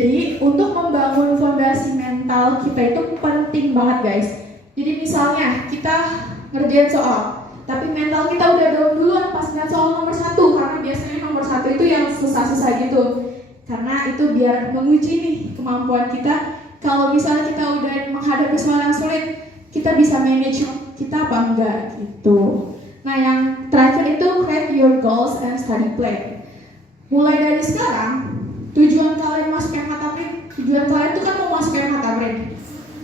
Jadi untuk membangun fondasi mental kita itu penting banget guys. Jadi misalnya kita ngerjain soal, tapi mental kita udah down duluan pas ngeliat soal nomor 1, karena biasanya nomor 1 itu yang susah-susah gitu. Karena itu biar menguji nih kemampuan kita. Kalau misalnya kita udah menghadapi soal yang sulit, kita bisa manage kita apa enggak gitu. Nah yang terakhir itu create your goals and study plan. Mulai dari sekarang, tujuan kalian masuk MHTAPRIN, tujuan kalian itu kan mau masuk MHTAPRIN.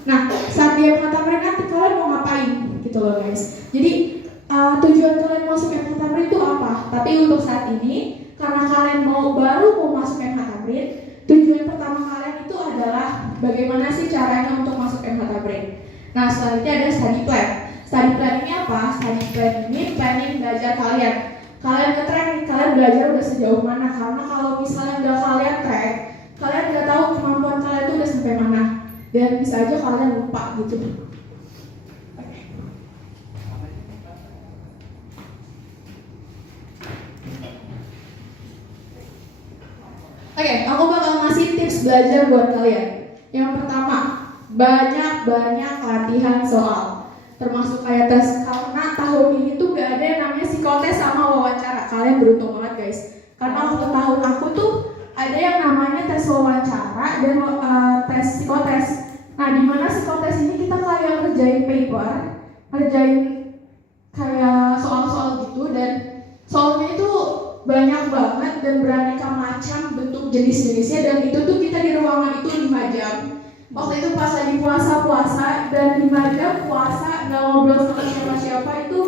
Nah, saat di MHTAPRIN nanti kalian mau ngapain gitu loh guys. Jadi tujuan kalian masuk MHTAPRIN itu apa? Tapi untuk saat ini, karena kalian baru mau masuk MHTAPRIN, tujuan pertama kalian itu adalah bagaimana sih caranya untuk masuk MHTAPRIN. Nah, selanjutnya ada study plan. Study plan ini apa? Study plan ini planning belajar kalian. Kalian nge-track nih, kalian belajar udah sejauh mana. Karena kalau misalnya nggak kalian track, kalian nggak tahu kemampuan kalian itu udah sampai mana. Dan bisa aja kalian lupa gitu. Oke, aku bakal ngasih tips belajar buat kalian. Yang pertama, banyak-banyak latihan soal. Termasuk kayak tes, karena tahun ini tuh gak ada yang namanya psikotes sama wawancara. Kalian beruntung banget guys, karena waktu tahun aku tuh ada yang namanya tes wawancara dan tes psikotes. Nah dimana psikotes ini kita kayak ngerjain paper, ngerjain kayak soal-soal gitu, dan soalnya itu banyak banget dan beraneka macam bentuk jenis-jenisnya, dan itu tuh kita di ruangan itu 5 jam. Waktu itu pas lagi puasa dan 5 jam puasa nggak ngobrol sama siapa-siapa, itu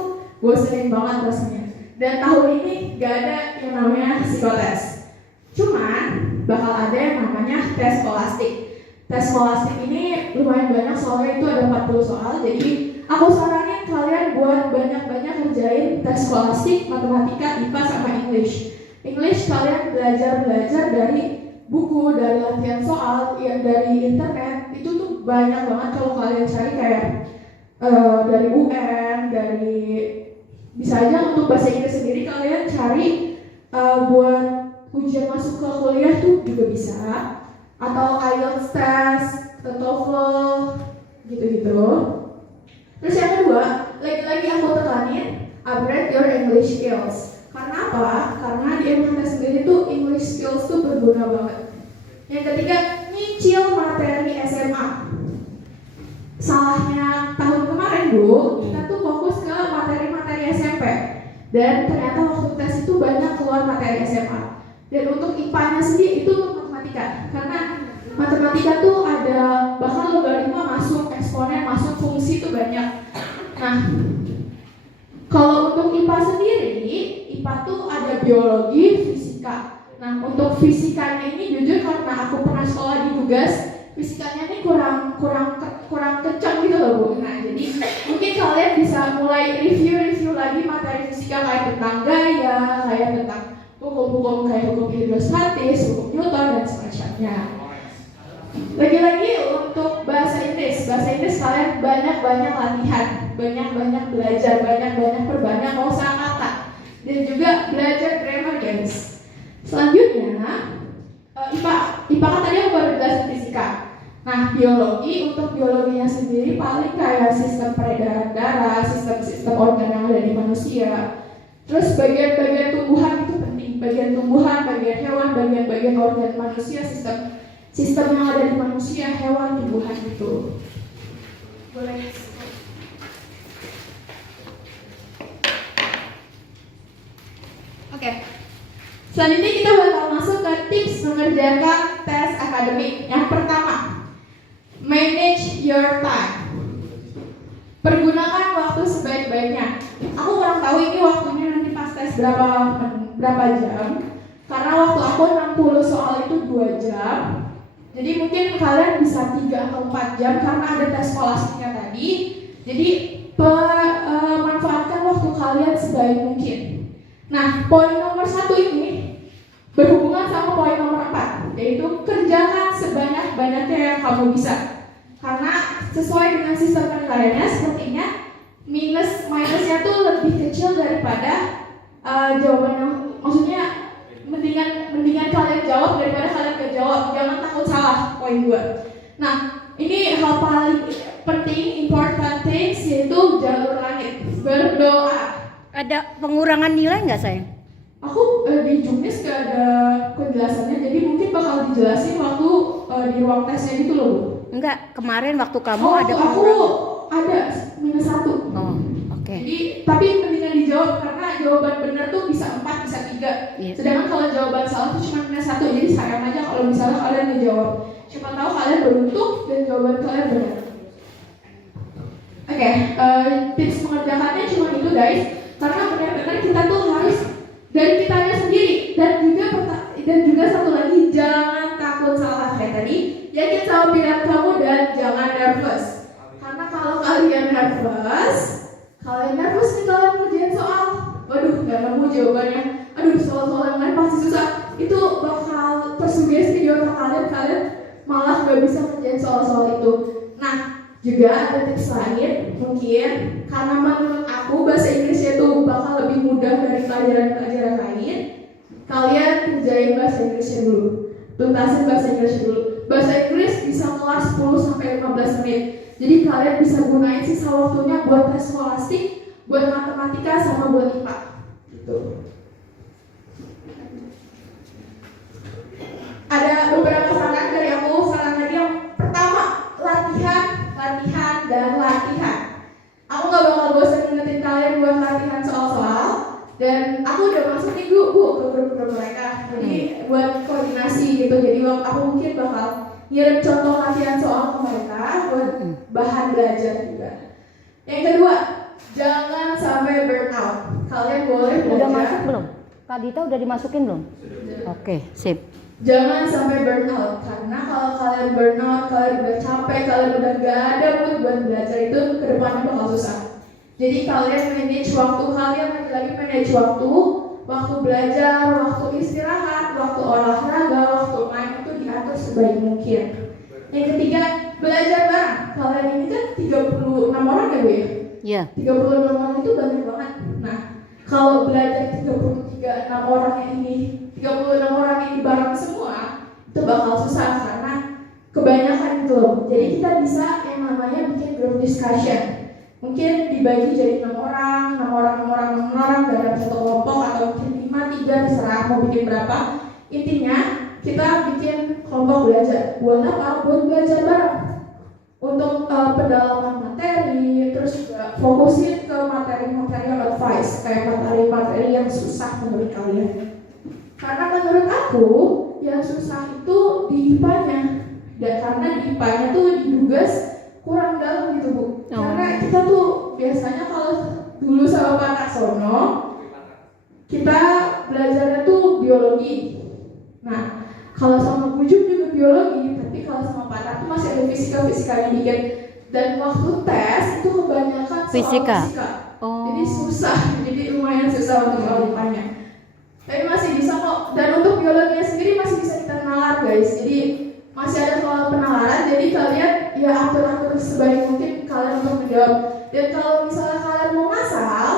bosenin banget rasanya. Dan tahun ini nggak ada yang namanya psikotes. Cuman bakal ada yang namanya tes skolastik. Tes skolastik ini lumayan banyak soalnya, itu ada 40 soal. Jadi aku saranin kalian buat banyak-banyak ngerjain tes skolastik, matematika, IPA sama English. English kalian belajar dari buku, dari latihan soal, yang dari internet. Itu tuh banyak banget kalau kalian cari kayak dari UN, dari bisa aja untuk bahasa Inggris sendiri kalian cari buat ujian masuk ke kuliah tuh juga bisa, atau IELTS test, TOEFL gitu-gitu. Terus yang kedua, lagi-lagi aku tekanin upgrade your English skills. Karena apa? Karena di MHT sendiri tuh English skills tuh berguna banget. Yang ketiga, nyicil materi SMA. Salahnya tahun kemarin Bu, kita tuh fokus ke materi-materi SMP. Dan ternyata waktu tes itu banyak keluar materi SMA. Dan untuk IPA-nya sendiri itu untuk matematika. Karena matematika tuh ada bahkan logaritma masuk, eksponen masuk, fungsi itu banyak. Nah, kalau untuk IPA sendiri, IPA tuh ada biologi, fisika. Nah, untuk fisikanya ini jujur karena aku pernah sekolah di Tugas, fisikanya ini kurang kencang gitu loh Bu. Nah, jadi mungkin kalian bisa mulai review lagi materi fisika kayak tentang gaya, kayak tentang hukum-hukum kayak hukum hidrostatis, hukum Newton dan semacamnya. Lagi-lagi untuk bahasa Inggris kalian banyak-banyak latihan, banyak-banyak belajar, banyak-banyak perbanyak kosakata, dan juga belajar grammar guys. Selanjutnya IPA kan tadi aku baru jelasin fisika. Nah biologi, untuk biologinya sendiri paling kayak sistem peredaran darah, sistem organ yang ada di manusia. Terus bagian-bagian tumbuhan itu penting, bagian tumbuhan, bagian hewan, bagian-bagian organ manusia, sistem yang ada di manusia, hewan, tumbuhan gitu. Boleh. Oke. Selanjutnya kita bakal masuk ke tips mengerjakan tes akademik. Yang pertama, manage your time. Pergunakan waktu sebaik-baiknya. Aku kurang tahu ini waktunya nanti pas tes berapa jam. Karena waktu aku 60 soal itu 2 jam. Jadi mungkin kalian bisa 3 atau 4 jam karena ada tes skolastiknya tadi. Jadi manfaatkan waktu kalian sebaik mungkin. Nah, poin nomor 1 ini berhubungan sama poin nomor 4, yaitu kerjakan sebanyak-banyaknya yang kamu bisa. Karena sesuai dengan sistem penilaiannya, sepertinya minusnya tuh lebih kecil daripada jawaban yang, maksudnya mendingan kalian jawab daripada kalian gak jawab. Jangan takut salah, poin gue. Nah, ini hal paling penting, important things, yaitu jalur langit, berdoa. Ada pengurangan nilai nggak sayang? Aku di Jumnis gak ada penjelasannya, jadi mungkin bakal dijelasin waktu di ruang tesnya gitu loh, Bu. Enggak, kemarin waktu kamu ada aku pengurangan. ada -1. Oh, oke. Jadi, tapi mendingan dijawab karena jawaban benar tuh bisa 4, bisa 3. Iya. Sedangkan kalau jawaban salah tuh cuma -1. Jadi sayang aja kalau misalnya kalian ngejawab. Siapa tahu kalian beruntung dan jawaban kalian benar. Oke, tips mengerjakannya cuma itu guys. Karena benar-benar kita tuh harus dari kitanya sendiri dan juga satu lagi, jangan takut salah kayak tadi. Yakin sama pilihan kamu dan jangan nervous. Karena kalau kalian nervous nih kalian ngerjain soal, waduh gak nemu jawabannya. Aduh, soal-soal yang lain pasti susah. Itu bakal tersugesti di otak kalian malah gak bisa ngerjain soal-soal itu. Nah, juga ada tips lain, mungkin karena menurut aku bahasa Inggrisnya itu bakal lebih mudah dari pelajaran-pelajaran lain. Kalian kerjain bahasa Inggrisnya dulu, tuntasin bahasa Inggrisnya dulu. Bahasa Inggris bisa kelar 10-15 menit. Jadi kalian bisa gunain sisa waktunya buat tes skolastik, buat matematika, sama buat IPA. Gitu. Ada beberapa saran dari aku. Saran tadi yang pertama, latihan, dan latihan. Aku gak bakal bosan ngingetin kalian buat latihan soal-soal. Dan aku udah masuk nih Bu ke grup-grup mereka. Jadi buat koordinasi gitu. Jadi aku mungkin bakal ngirim contoh latihan soal ke mereka buat bahan belajar juga. Yang kedua, jangan sampai burn out. Kalian boleh belajar. Udah masuk belum? Kak Dita udah dimasukin belum? Oke, sip. Jangan sampai burn out, karena kalau kalian burn out, kalian udah capek, kalian udah gak ada mood buat belajar, itu kedepannya bakal susah. Jadi kalian manage waktu kalian, lagi manage waktu belajar, waktu istirahat, waktu olahraga, waktu main itu diatur sebaik mungkin. Yang ketiga, belajar bareng. Kalian ini kan 36 orang ya Bu ya? Iya. 36 orang itu banyak banget. Nah, kalau belajar 36 orang ini bareng semua, itu bakal susah karena kebanyakan gitu loh. Jadi kita bisa yang namanya bikin group discussion. Mungkin dibagi jadi 6 orang dalam satu kelompok, atau mungkin 5, 3, terserah mau bikin berapa. Intinya kita bikin kelompok belajar. Buat apa? Buat belajar bareng. Untuk pendalaman materi, terus juga fokusin ke materi-materi yang advice, kayak materi-materi yang susah menurut kalian. Karena menurut aku yang susah itu di IPA-nya, dan karena di IPA-nya tuh ditugas kurang dalam gitu Bu. Karena kita tuh biasanya kalau dulu sama Pak Taksono, kita belajarnya tuh biologi. Nah, kalau sama Bu Jum juga biologi, tapi kalau sama Pak Tak tuh masih ada fisika-fisikanya dikit. Dan waktu tes itu kebanyakan soal fisika. Jadi susah, jadi lumayan susah untuk soal IPA-nya. Tapi masih bisa kok. Dan untuk biologinya sendiri masih bisa kita nalar guys. Jadi masih ada soal penalaran. Jadi kalian ya atur-atur sebaik mungkin kalian untuk menjawab. Dan kalau misalnya kalian mau ngasal,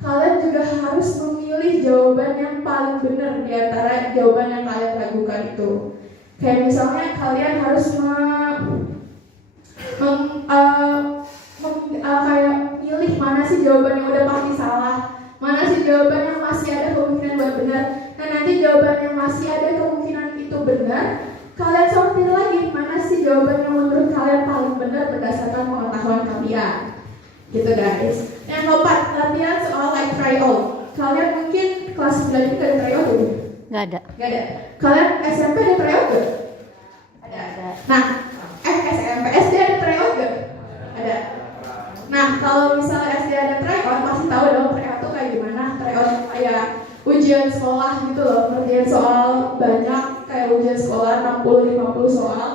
kalian juga harus memilih jawaban yang paling benar di antara jawaban yang kalian ragukan itu. Kayak misalnya kalian harus kayak milih mana sih jawaban yang udah pasti salah, mana sih jawaban yang masih ada kemungkinan buat benar. Nah nanti jawaban yang masih ada kemungkinan itu benar, kalian sortir lagi mana sih jawaban yang menurut kalian paling benar berdasarkan pengetahuan kalian. Gitu guys. Yang keempat, latihan soal like tryout. Kalian mungkin kelas 9 itu ada tryout belum? Nggak ada. Kalian SMP ada tryout gak? Ada. Nah, SMP, SD ada tryout gak? Ada. Nah, kalau misalnya SD ada tryout, pasti tahu dong tryout itu kayak gimana. Tryout kayak ujian sekolah gitu loh, ngerjain soal banyak, kayak ujian sekolah 60-50 soal.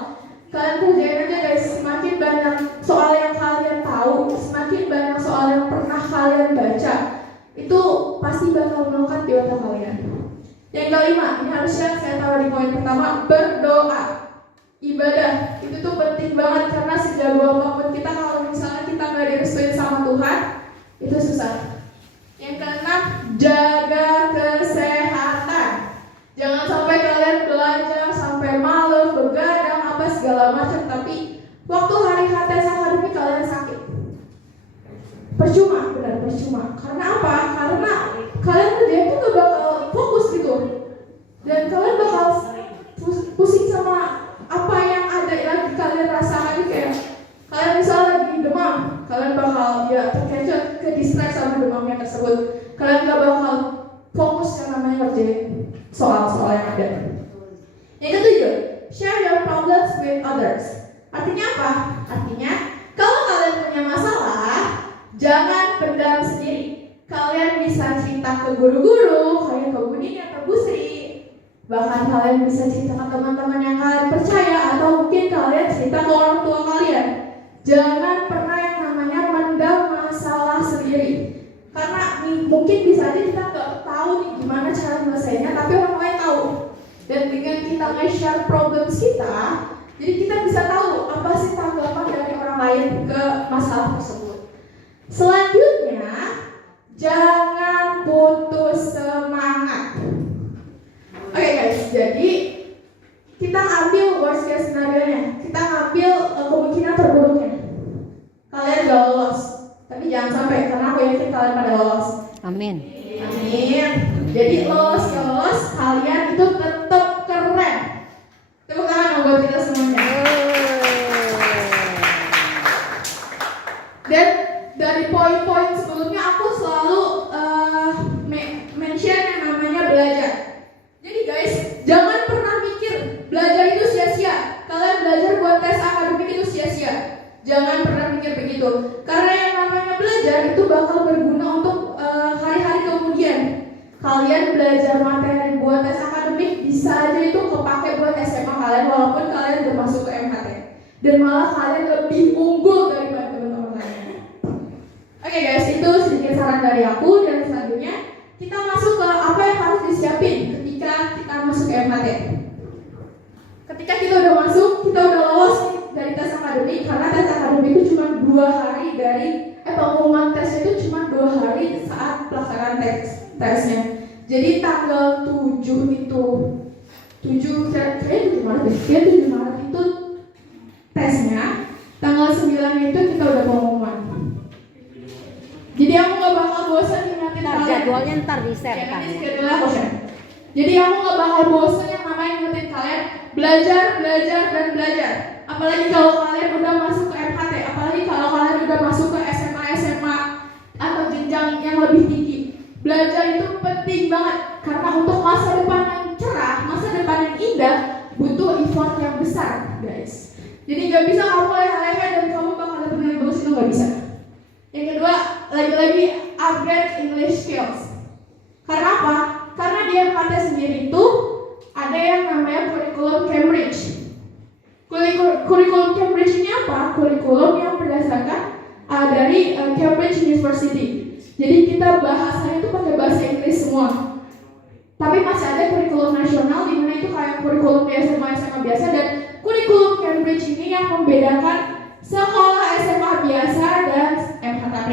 Kalian kerjain aja guys, semakin banyak soal yang kalian tahu, semakin banyak soal yang pernah kalian baca, itu pasti bakal melekat di otak kalian. Yang kelima, ini harusnya saya tahu di poin pertama, berdoa. Ibadah, itu tuh penting banget karena sejago apapun kita, kalau misalnya kita nggak direstuin sama Tuhan, itu susah. Yang keenam, jaga kesehatan. Jangan sampai kalian segala macam, tapi waktu hari tes akademik kalian sakit. Percuma, benar percuma. Karena apa? Karena kalian kerja itu gak bakal fokus gitu, dan kalian bakal pusing sama apa yang ada lagi kalian rasakan. Kayak kalian misalnya lagi demam, kalian bakal ya terkecoh, ke distract sama demamnya tersebut. Kalian gak bakal fokus yang namanya ngerjain soal-soal yang ada. Yang ketujuh, share your problems with others. Artinya apa? Artinya kalau kalian punya masalah, jangan pendam sendiri. Kalian bisa cerita ke guru-guru, kayak ke Bu Nini atau Bu Sri. Bahkan kalian bisa cerita ke teman-teman yang kalian percaya, atau mungkin kalian cerita ke orang tua kalian. Jangan pernah yang namanya mendam masalah sendiri. Karena mungkin bisa aja kita nggak tahu nih gimana cara menyelesainya, tapi orang lain tahu. Dan dengan kita nge-share problems kita, jadi kita bisa tahu apa sih tanggapan dari orang lain ke masalah tersebut. Selanjutnya, jangan putus semangat. Oke guys, jadi kita ambil worst case scenario-nya. Kita ambil kemungkinan terburuknya. Kalian gak lolos, tapi jangan sampai, karena aku yakin kalian pada lolos. Amin. Amin. Jadi lolos gak lolos, kalian itu tetap keren. Tepuk tangan buat kita semuanya. Dan dari poin-poin sebelumnya aku selalu mention yang namanya belajar. Jadi guys, jangan pernah mikir belajar itu sia-sia. Kalian belajar buat tes akademik itu sia-sia. Jangan pernah mikir begitu. Karena yang namanya belajar itu bakal berguna untuk hari-hari kemudian. Kalian belajar materi buat tes akademik bisa aja itu kepake buat SMA kalian, walaupun kalian udah masuk ke MHT. Dan malah kalian lebih unggul daripada teman-teman lainnya. Oke guys, itu sedikit saran dari aku. Dan selanjutnya kita masuk ke apa yang harus disiapin ketika kita masuk ke MHT. Ketika kita udah masuk, kita udah lolos dari tes akademik, karena tes akademik itu cuma 2 hari dari pengumuman tesnya itu cuma 2 hari saat pelaksanaan tesnya. Jadi tanggal 7 itu 7 Maret deh. Ya 7 Maret itu tesnya. Tanggal 9 itu kita udah pengumuman. Jadi aku gak bakal bosan ingatin kalian. Jadwalnya ntar di-share Ya, kan nanti ya. jadwalnya aku share. Jadi aku gak bakal bosan yang namanya ingetin kalian belajar, dan belajar. Apalagi kalau kalian udah masuk ke MHT, apalagi kalau kalian udah masuk ke SMA atau jenjang yang lebih tinggi. Belajar itu penting banget, karena untuk masa depan yang cerah, masa depan yang indah, butuh effort yang besar, guys. Jadi gak bisa kamu leha-leha dan kamu bakal dapet nilai bagus, itu gak bisa. Yang kedua, lagi-lagi upgrade English skills. Karena apa? Karena di MHT sendiri itu ada yang namanya kurikulum Cambridge. Kurikulum Cambridge ini apa? Kurikulum yang berdasarkan dari Cambridge University. Jadi kita bahasanya itu pakai bahasa Inggris semua. Tapi masih ada kurikulum nasional di mana itu kayak kurikulum di SMA biasa, dan kurikulum Cambridge ini yang membedakan sekolah SMA biasa dan MHT.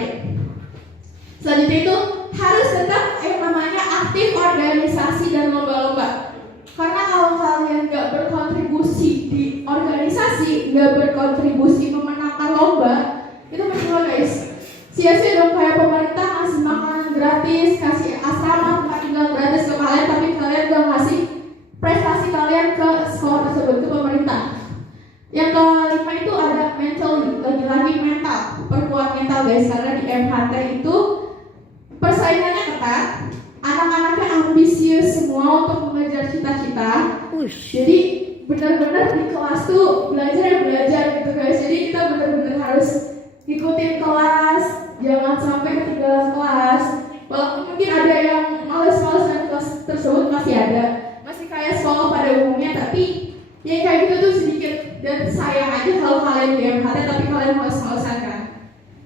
Selanjutnya itu harus tetap yang namanya aktif organisasi dan lomba-lomba. Karena kalau kalian nggak berkontribusi di organisasi, nggak berkontribusi memenangkan lomba, itu percuma guys. Sia-sia dong, kayak pemerintah ngasih makanan gratis, kasih asrama tempat tinggal gratis ke kalian, tapi kalian nggak ngasih prestasi kalian ke sekolah tersebut, ke pemerintah. Yang kelima itu ada mental, lagi-lagi mental, perkuat mental guys. Karena di MHT itu persaingannya ketat, anak-anaknya ambisius semua untuk mengejar cita-cita. Jadi benar-benar di kelas tuh belajar gitu guys. Jadi kita benar-benar harus ngikutin kelas, jangan sampai ketinggalan kelas. Walaupun mungkin ada yang males-malesan kelas tersebut, masih ada, masih kayak sekolah pada umumnya, tapi ya kayak gitu tuh sedikit. Dan sayang aja kalau kalian di MHT tapi kalian males-malesan kan.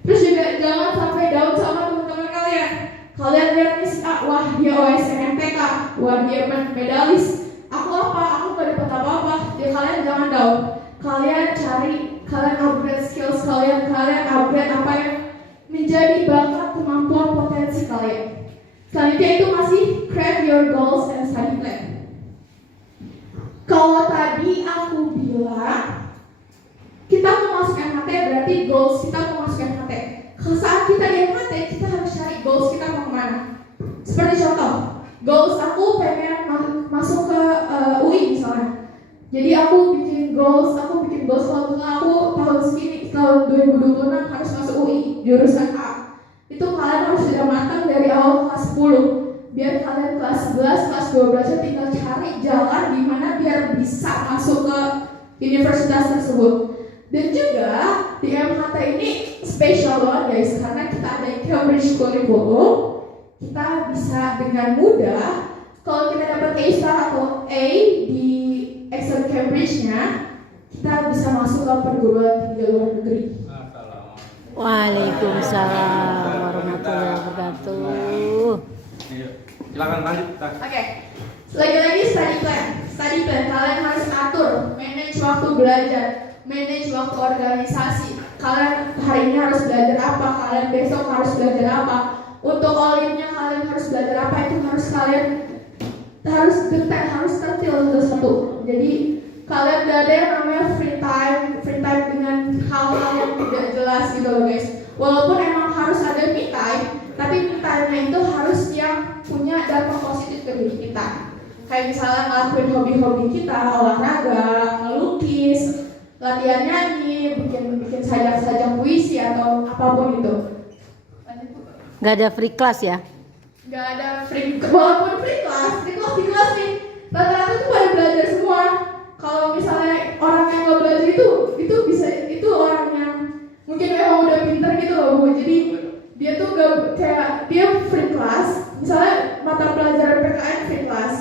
Terus juga jangan sampai down sama teman-teman kalian. Kalian lihat nih si A, wah dia OSNMTK, wah dia medalis. Aku apa? Aku gak dapat apa-apa. Ya kalian jangan down. Kalian cari, kalian upgrade skills kalian upgrade apa yang menjadi bakat, kemampuan, potensi kalian. Selanjutnya itu masih create your goals and study plan. Kalau tadi aku bilang praktek kita harus cari goals kita mau kemana. Seperti contoh, goals aku pengen masuk ke UI misalnya. Jadi aku bikin goals kalau misalnya aku tahun segini, tahun 2026 harus masuk UI jurusan A. Itu kalian harus sudah matang dari awal kelas 10. Biar kalian kelas 11, kelas 12 tinggal cari jalan gimana biar bisa masuk ke universitas tersebut. Dan juga di MHT ini spesial banget guys, karena kita ada Cambridge Curriculum. Kita bisa dengan mudah, kalau kita dapat A star atau A di exam Cambridge-nya, kita bisa masuk ke perguruan tinggi luar negeri. Waalaikumsalam warahmatullahi wabarakatuh. Silakan lanjut. Oke. Lagi-lagi study plan. Study plan kalian harus atur, manage waktu belajar, manage waktu organisasi. Kalian hari ini harus belajar apa, kalian besok harus belajar apa. Untuk all-in-nya kalian harus belajar apa, itu harus kalian harus detail, harus detail satu. Jadi kalian gak ada yang namanya free time dengan hal-hal yang tidak jelas gitu loh guys. Walaupun emang harus ada me time, tapi me time-nya itu harus yang punya dampak positif ke diri kita. Kayak misalnya ngelakuin hobi-hobi kita, olahraga, melukis, latihan nyanyi, bikin sajak-sajak puisi atau apapun itu. Gak ada free class ya? Gak ada walaupun free class di kelas nih rata-rata tuh pada belajar semua. Kalau misalnya orang yang nggak belajar itu bisa itu orang yang mungkin memang udah pinter gitu loh Bu. Jadi dia tuh gak kayak dia free class, misalnya mata pelajaran PKN free class.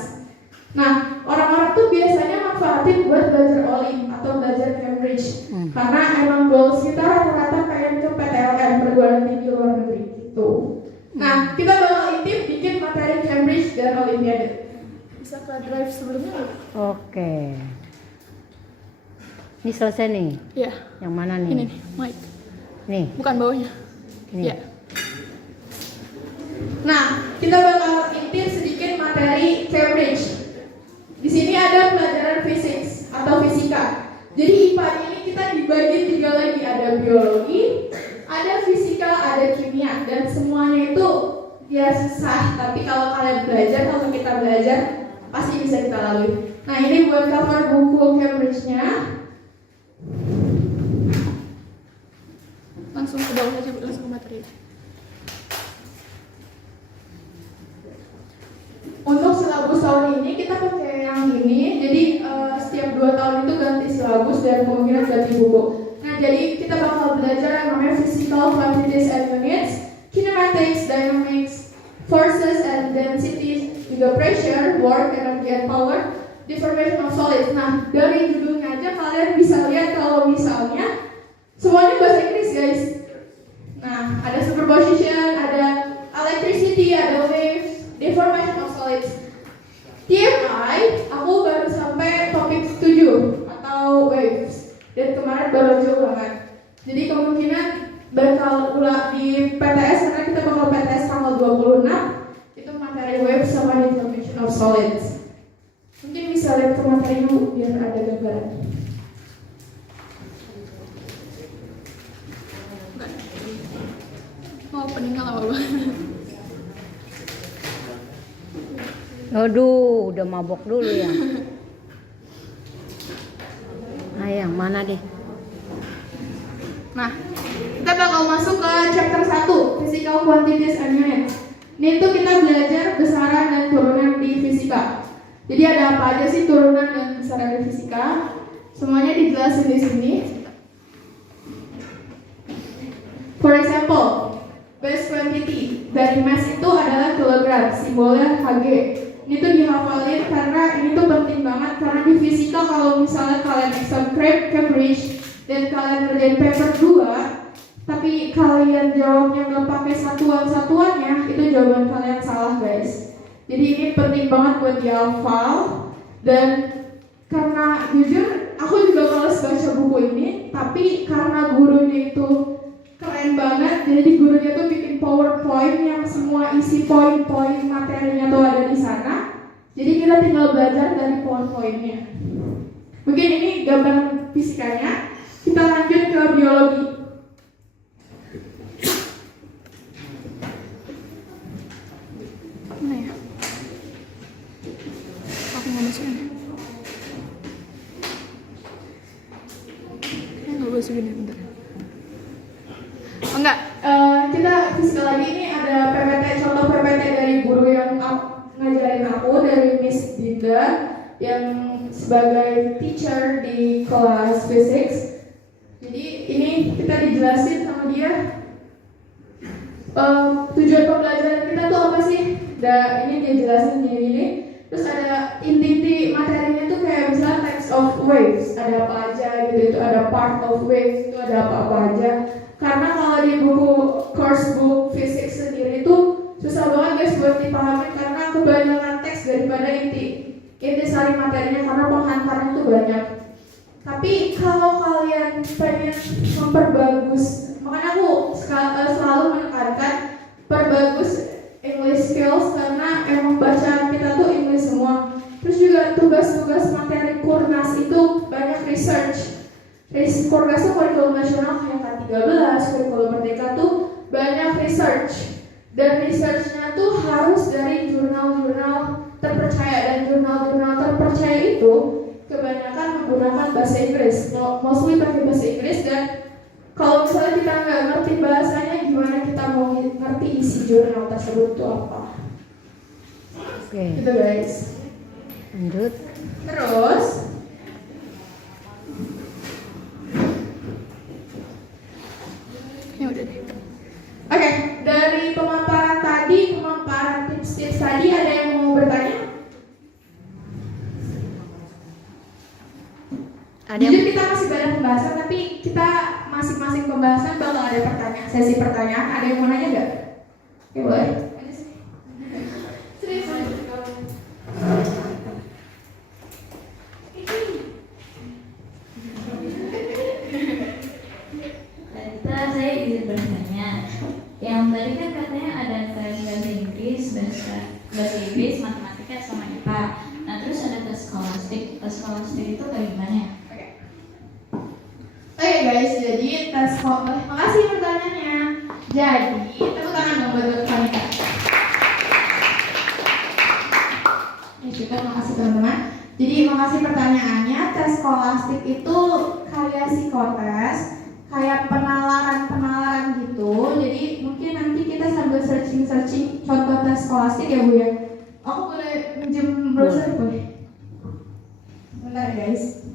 Nah orang-orang tuh biasanya manfaatin buat belajar all-in atau belajar Cambridge karena emang goals kita rata-rata pengen ke PTLN perguruan tinggi luar negeri gitu. Nah kita bakal intip bikin materi Cambridge dan Olimpiade. Bisa ke drive sebelumnya nggak? Oke. Ini selesai nih? Iya. Yang mana nih? Ini nih, mic. Nih. Bukan bawahnya. Ini. Iya. Nah, kita bakal intip sedikit materi Cambridge. Di sini ada pelajaran fisik atau fisika. Jadi IPA ini kita dibagi 3 lagi, ada biologi, ada fisika, ada kimia, dan semuanya itu ya susah. Tapi kalau kalian belajar, kalau kita belajar, pasti bisa kita lalui. Nah ini buat cover buku Cambridge-nya. Langsung ke bawah aja, langsung ke materi. Untuk silabus tahun ini kita pakai yang ini. Jadi setiap 2 tahun itu ganti silabus dan kemungkinan ganti buku. Nah jadi kita bakal belajar yang namanya physical quantities and units, kinematics, dynamics, forces and densities, juga pressure, work, energy and power, deformation of solids. Nah dari judulnya aja kalian bisa lihat kalau misalnya semuanya bahasa Inggris guys. Nah ada superposition, ada electricity, ada waves, deformation of solids. TMI, aku baru sampai topik 7 atau waves. Dan kemarin baru jauh banget. Jadi kemungkinan bakal ulang di PTS karena kita bakal PTS tanggal 26. Itu materi waves sama deformation of solids. Mungkin bisa lihat ke materi dulu biar ada gambaran. Mau peninggal apa? Aduh, udah mabok dulu ya. Nah, yang mana deh? Nah, kita bakal masuk ke chapter 1, Physical Quantities and Units. Ini tuh kita belajar besaran dan turunan di fisika. Jadi ada apa aja sih turunan dan besaran di fisika? Semuanya dijelasin di sini. For example, base quantity dari mass itu adalah kilogram, simbolnya Kg. Ini tuh dihafalin karena ini tuh penting banget karena di fisika kalau misalnya kalian exam Cambridge dan kalian ngerjain paper 2 tapi kalian jawabnya nggak pakai satuan-satuannya, itu jawaban kalian salah guys. Jadi ini penting banget buat dihafal. Dan karena jujur aku juga males baca buku ini, tapi karena gurunya itu keren banget, jadi gurunya tuh bikin PowerPoint yang semua isi poin-poin materinya tuh ada di sana. Jadi kita tinggal belajar dari PowerPoint-nya. Mungkin ini gambaran fisikanya. Kita lanjut ke biologi. masukin ya bentar. Oh enggak, kita fisikal lagi ini ada PPT, contoh PPT dari guru yang ngajarin aku, dari Miss Dinda yang sebagai teacher di kelas physics. Jadi ini kita dijelasin sama dia tujuan pembelajaran kita tuh apa sih? Ini dia jelasin ini. Terus ada inti materinya tuh kayak misalnya types of waves, ada apa aja gitu, itu ada part of waves, itu ada apa-apa aja. Karena kalau di buku course book physics sendiri itu susah banget guys buat dipahami karena kebanyakan teks daripada inti sari materinya karena penghantarnya itu banyak. Tapi kalau kalian pengen memperbagus, makanya aku selalu menekankan perbagus English skills karena emang bacaan kita tuh English semua. Terus juga tugas-tugas materi Kurnas itu banyak research. Kurnas tuh kurikulum nasional kayak K13, kurikulum merdeka tuh banyak research. Dan researchnya tuh harus dari jurnal-jurnal terpercaya, dan jurnal-jurnal terpercaya itu kebanyakan menggunakan bahasa Inggris, mostly pakai bahasa Inggris. Dan kalau misalnya kita nggak ngerti bahasanya, gimana kita mau ngerti isi jurnal tersebut itu apa? Oke. Gitu guys. Lanjut. Terus ya udah deh. Oke, dari pemaparan tips-tips tadi, ada yang mau bertanya? Jujur kita masih banyak pembahasan, tapi kita masing-masing pembahasan bakal ada pertanyaan, sesi pertanyaan. Ada yang mau nanya nggak? Oke, boleh. Saya izin bertanya. Yang tadi kan katanya ada tes bahasa Inggris, matematika sama IPA. Nah terus ada tes skolastik. Tes skolastik itu kayak gimana ya? Oke guys, jadi tes skolastik. Makasih pertanyaannya. Jadi tepuk tangan dong buat Kanita. Ya juga makasih teman-teman. Jadi makasih pertanyaannya. Tes skolastik itu kayak psikotes, kayak penalaran gitu. Jadi mungkin nanti kita sambil searching contoh tes skolastik ya Bu ya. Aku boleh minjem browser boleh? Bentar ya guys.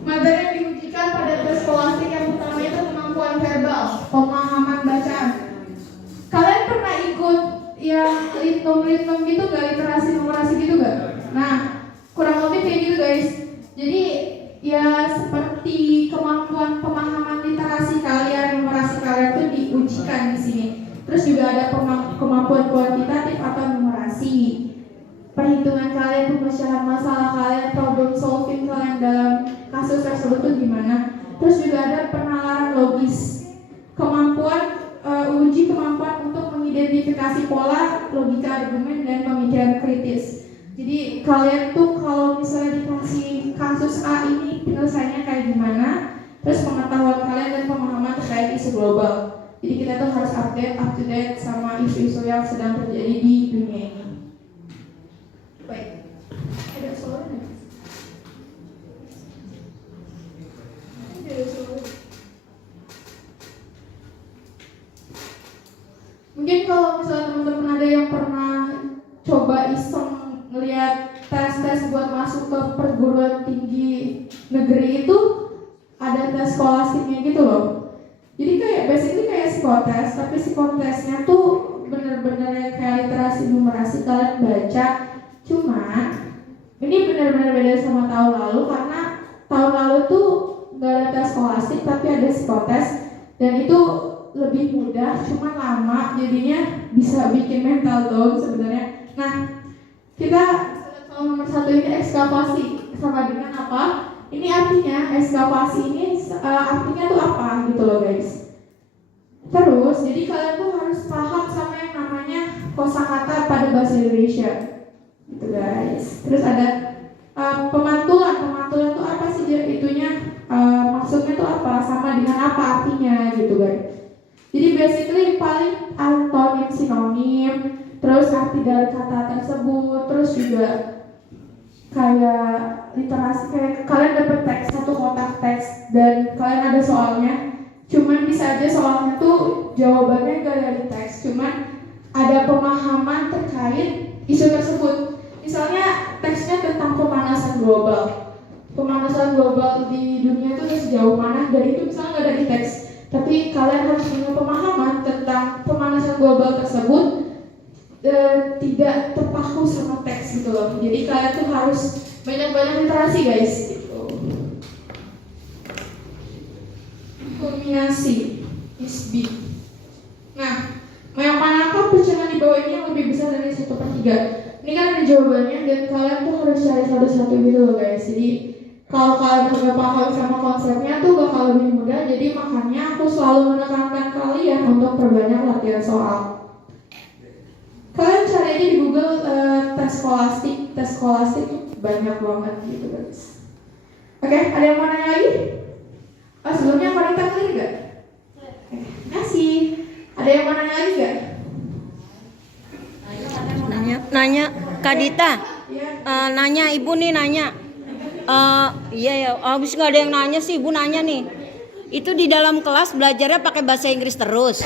Materi yang diujikan pada tes skolastik yang pertama itu kemampuan verbal, pemahaman bacaan. Kalian pernah ikut yang litnum gitu gak, literasi numerasi gitu gak? Nah, kurang lebih kayak gitu guys. Jadi ya seperti kemampuan pemahaman literasi kalian, numerasi kalian tuh diujikan di sini. Terus juga ada kemampuan kuantitatif atau numerasi, perhitungan kalian, pemecahan masalah kalian, problem solving kalian dalam kasus tersebut tuh gimana. Terus juga ada penalaran logis, kemampuan uji kemampuan untuk mengidentifikasi pola, logika argumen, dan pemikiran kritis. Jadi kalian tuh kalau misalnya dikasih kasus A ini penyelesaiannya kayak gimana, terus pengetahuan kalian dan pemahaman terkait isu global. Jadi kita tuh harus up to date sama isu-isu yang sedang terjadi di dunia ini. Baik, ada soalnya? Mungkin kalau misalnya teman-teman ada yang pernah coba iseng ngelihat tes buat masuk ke perguruan tinggi negeri itu, ada tes skolastiknya gitu loh. Jadi kayak basically kayak psikotes, tapi psikotesnya tuh bener-bener kayak literasi numerasi kalian baca. Cuma ini benar-benar beda sama tahun lalu, karena tahun lalu tuh nggak ada tes skolastik tapi ada psikotes, dan itu lebih mudah, cuma lama, jadinya bisa bikin mental down sebenarnya. Nah, kita kalau nomor 1 ini ekskavasi sama dengan apa? Ini artinya ekskavasi ini artinya tuh apa gitu loh guys. Terus jadi kalian tuh harus paham sama yang namanya kosakata pada bahasa Indonesia gitu guys. Terus ada pemantulan tuh apa sih itunya, maksudnya tuh apa, sama dengan apa artinya gitu guys. Jadi basically paling antonim sinonim, terus arti dari kata tersebut, terus juga kayak literasi, kayak kalian dapat teks, satu kotak teks dan kalian ada soalnya, cuman bisa aja soalnya tuh jawabannya gak dari teks, cuman ada pemahaman terkait isu tersebut. Misalnya teksnya tentang pemanasan global di dunia itu sejauh mana, dari itu misalnya nggak dari teks, tapi kalian harus punya pemahaman tentang pemanasan global tersebut, tidak terpaku sama teks gitu loh. Jadi kalian tuh harus banyak-banyak literasi guys gitu. Kulminasi is B. Nah, yang manakah pecahan di bawah ini yang lebih besar dari 1/3? Ini kan ada jawabannya dan kalian tuh harus cari satu-satu gitu loh guys. Jadi kalau kalian udah paham sama konsepnya tuh bakal lebih mudah. Jadi makanya aku selalu menekankan kalian untuk perbanyak latihan soal. Kalian cari aja di Google tes skolastik banyak banget gitu guys. Oke, ada yang mau nanya lagi? Sebelumnya Konita clear gak? Masih. Ada yang mau nanya lagi gak? Nanya Kak Dita. Iya. Nanya ibu nih nanya. Iya ya, habis nggak ada yang nanya sih, ibu nanya nih. Itu di dalam kelas belajarnya pakai bahasa Inggris terus?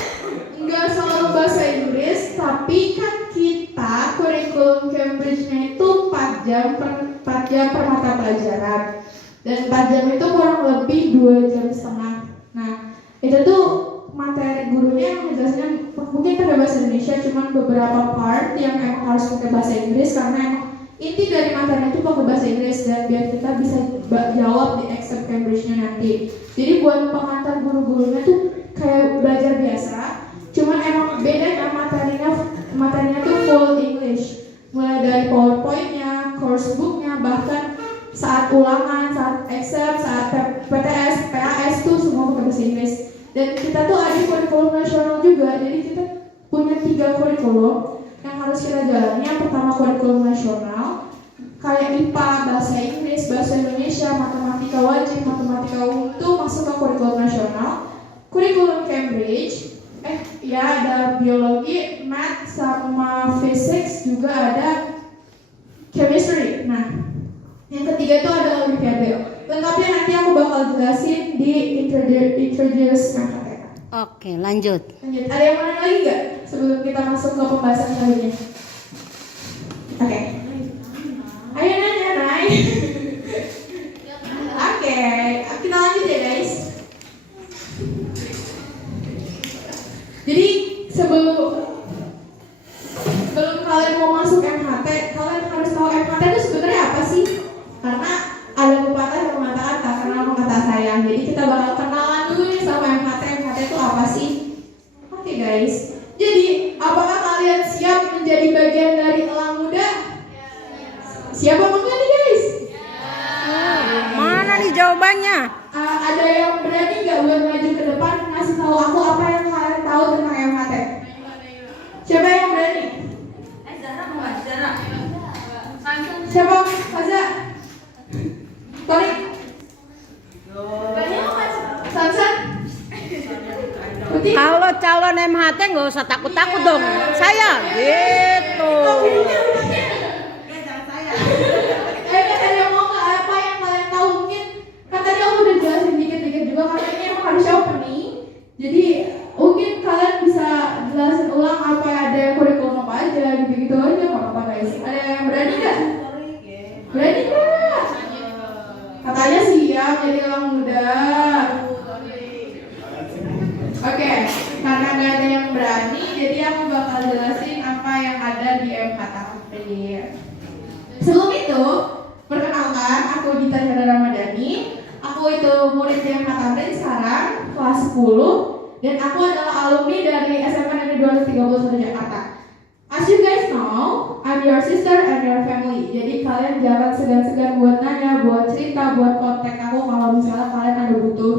Enggak selalu bahasa Inggris, tapi kan kita kurikulum Cambridge-nya itu 4 jam per mata pelajaran. Dan 4 jam itu kurang lebih 2,5 jam. Nah, itu tuh materi gurunya yang menjelaskan mungkin pakai bahasa Indonesia, cuman beberapa part yang emang harus pakai bahasa Inggris karena emang inti dari materi itu pakai bahasa Inggris dan biar kita bisa jawab di exam Cambridge-nya nanti. Jadi buat pengantar guru-gurunya tuh kayak belajar biasa, cuman emang beda kan materinya tuh full English, mulai dari PowerPoint-nya, course book-nya, bahkan saat ulangan, saat exam, saat PTS, PAS tuh semua pakai bahasa Inggris. Dan kita tuh ada kurikulum nasional juga, jadi kita punya 3 kurikulum yang harus kita jalani. Yang pertama kurikulum nasional, kayak IPA, bahasa Inggris, bahasa Indonesia, matematika wajib, matematika umum itu masuk ke kurikulum nasional. Kurikulum Cambridge, ya ada biologi, math, sama physics, juga ada chemistry. Nah, yang ketiga itu ada olimpiade. Lengkapnya nanti aku bakal jelasin di introduce MKTK. Oke, lanjut. Ada yang mau nanya lagi nggak sebelum kita masuk ke pembahasan selanjutnya? Oke. Ayo nanya, Nay. Oke, kita lanjut ya guys. Jadi sebelum kalian mau masuk MHT, kalian harus tahu MHT itu sebenarnya apa sih? Karena ada pepatah yang mengatakan tak kenal maka tak sayang. Jadi kita bakal kenalan dulu nih sama MHT. MHT itu apa sih? Oke guys. Jadi apakah kalian siap menjadi bagian dari elang muda? Siap apa enggak nih guys? Mana nih jawabannya? Ada yang berani nggak buat maju ke depan ngasih tahu aku apa yang kalian tahu tentang MHT? Siapa yang berani? Siapa? Faza? Tony? Sansan? Putih? Kalau calon MHT nggak usah takut-takut dong. Saya gitu. Ada yang mau nggak apa yang kalian tahu? Mungkin kan tadi aku udah jelasin dikit-dikit juga karena ini emang harus opening. Jadi mungkin kalian bisa jelasin ulang apa ada yang kurikulum apa aja gitu-gitu aja, nggak apa-apa guys. Ada yang berani nggak? Berani nggak? Katanya siap jadi orang muda. Oke, karena nggak ada yang berani, jadi aku bakal jelasin apa yang ada di MHTP. Sebelum itu, perkenalkan, aku Dita Chandra Ramadhani. Aku itu murid di MHTP sekarang, kelas 10. Dan aku adalah alumni dari SMA Negeri 231 Jakarta. As you guys know, I'm your sister and your family. Jadi kalian jangan segan-segan buat nanya, buat cerita, buat kontak aku kalau misalnya kalian ada butuh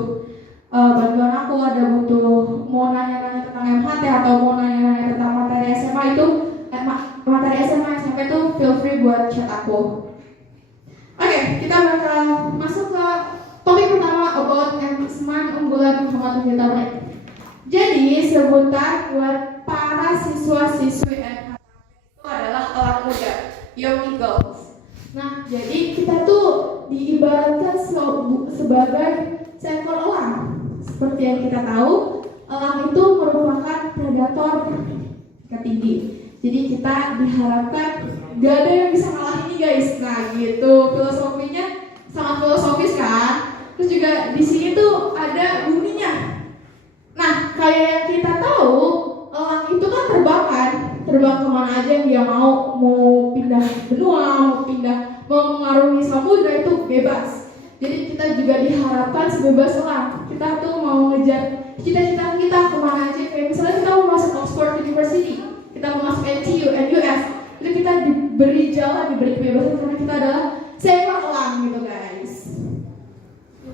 bantuan aku, ada butuh mau nanya-nanya tentang MHT atau mau nanya-nanya tentang materi SMA itu, materi SMA SMP itu feel free buat chat aku. Oke, kita bakal masuk ke topik pertama about enhancement unggulan Muhammad Husni Tamrin. Jadi sebutan buat para siswa-siswi MHT itu adalah anak muda, young eagles. Nah, jadi kita tuh diibaratkan sebagai seekor elang. Seperti yang kita tahu, elang itu merupakan predator tertinggi. Jadi kita diharapkan gak ada yang bisa ngalahin ini guys. Nah gitu, filosofinya sangat filosofis kan. Terus juga di sini tuh ada bunyinya. Nah kayak yang kita tahu, elang itu kan terbang kemana aja yang dia mau pindah benua, mau mengarungi samudra itu bebas. Jadi kita juga diharapkan sebebas elang. Kita tuh mau ngejar cita-cita kita kemana aja. Kayak misalnya kita mau masuk Oxford University, kita mau masuk NTU, NUS, itu kita diberi jalan, diberi kebebasan karena kita adalah seekor elang gitu guys.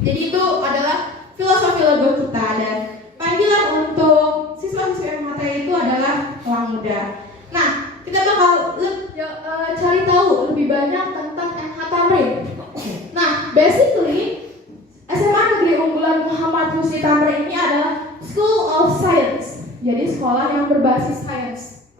Jadi itu adalah filosofi logo kita dan panggilan untuk siswa-siswa MHT itu adalah elang muda. Nah, kita bakal cari tahu lebih banyak tentang MH Tamrin. Nah, basically SMA Negeri Unggulan Muhammad Husni Tamrin ini adalah School of Science. Jadi sekolah yang berbasis sains.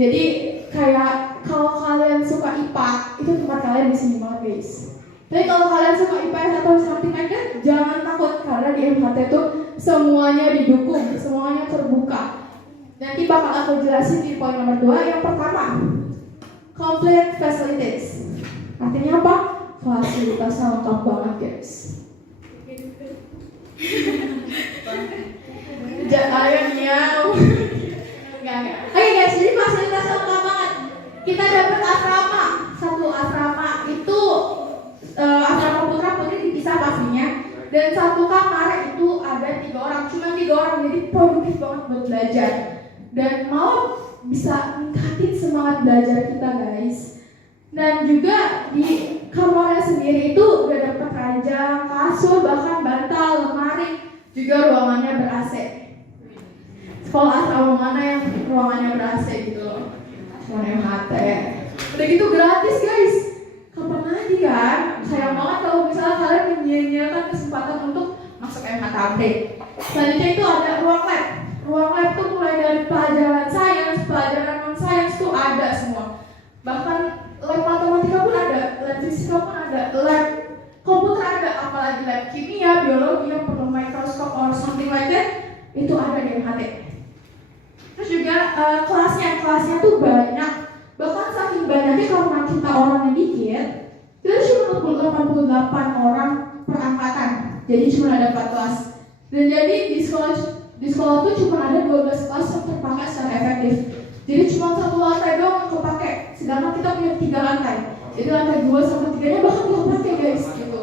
Jadi kayak kalau kalian suka IPA, itu tempat kalian di sini banget guys. Tapi kalau kalian suka IPS atau something like that, jangan takut karena di MHT itu semuanya didukung, semuanya terbuka. Nanti bakal aku jelasin di poin nomor 2. Yang pertama, complete facilities. Artinya apa? Fasilitasnya lengkap banget guys. Jangan miau. Enggak. Oke guys, jadi fasilitasnya lengkap banget. Kita dapat asrama. Satu asrama itu asrama putra putri dipisah pastinya. Dan satu kamar itu ada 3 orang, cuma 3 orang, jadi produktif banget buat belajar. Dan malah bisa meningkatin semangat belajar kita guys. Dan juga di kamarnya sendiri itu udah dapat ranjang, kasur, bahkan bantal, lemari, juga ruangannya ber-AC. Sekolah asrama mana yang ruangannya ber-AC gitu loh? Asrama MHT. Udah gitu gratis guys. Kapan lagi kan? Sayang banget kalau misalnya kalian menyia-nyiakan kesempatan untuk masuk MH Tamrin. Selanjutnya itu ada ruang lab. Ruang lab tuh mulai dari pelajaran sains, pelajaran non-sains tuh ada semua. Bahkan lab matematika pun ada, lab fisika pun ada, lab komputer ada, apalagi lab kimia, biologi yang perlu mikroskop or something like that, itu ada di MHT. Terus juga kelasnya tuh banyak. Bahkan saking banyaknya karena kita orangnya dikit, kita cuma 88 orang per angkatan. Jadi cuma ada 4 kelas. Dan jadi di sekolah tuh cuma ada 12 kelas yang terpakai secara efektif. Jadi cuma 1 lantai doang yang kepake. Sedangkan kita punya 3 lantai. Jadi lantai 2 sampai 3-nya bahkan nggak pakai guys gitu.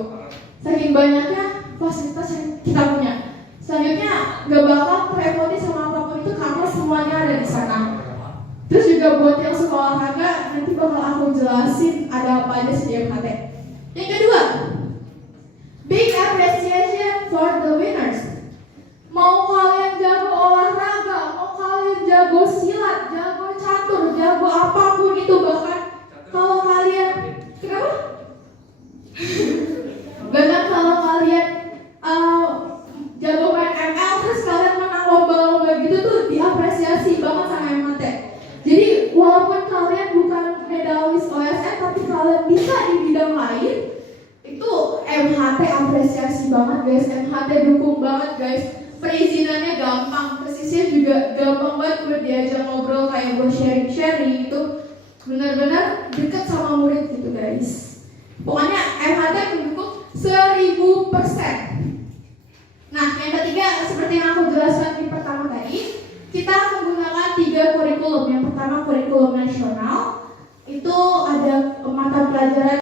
Saking banyaknya fasilitas yang kita punya. Selanjutnya nggak bakal terepoti sama apapun itu karena semuanya ada di sana. Terus juga buat yang suka olahraga, nanti bakal aku jelasin ada apa aja sih di MHT. Yang kedua, big appreciation for the winners. Mau kalian jago olahraga, mau kalian jago silat, jago catur, jago apapun itu, bahkan kalau kalian kenapa? Bahkan kalau kalian jago main ML terus kalian menang lomba-lomba gitu tuh diapresiasi banget sama MHT. Jadi walaupun kalian bukan medalis OSN tapi kalian bisa di bidang lain, itu MHT apresiasi banget guys, MHT dukung banget guys. Perizinannya gampang, persisnya juga gampang banget buat diajak ngobrol kayak buat sharing itu benar-benar dekat sama murid gitu guys. Pokoknya MHT mendukung 1000%. Nah yang ketiga seperti yang aku jelaskan di pertama tadi, kita menggunakan 3 kurikulum. Yang pertama kurikulum nasional, itu ada mata pelajaran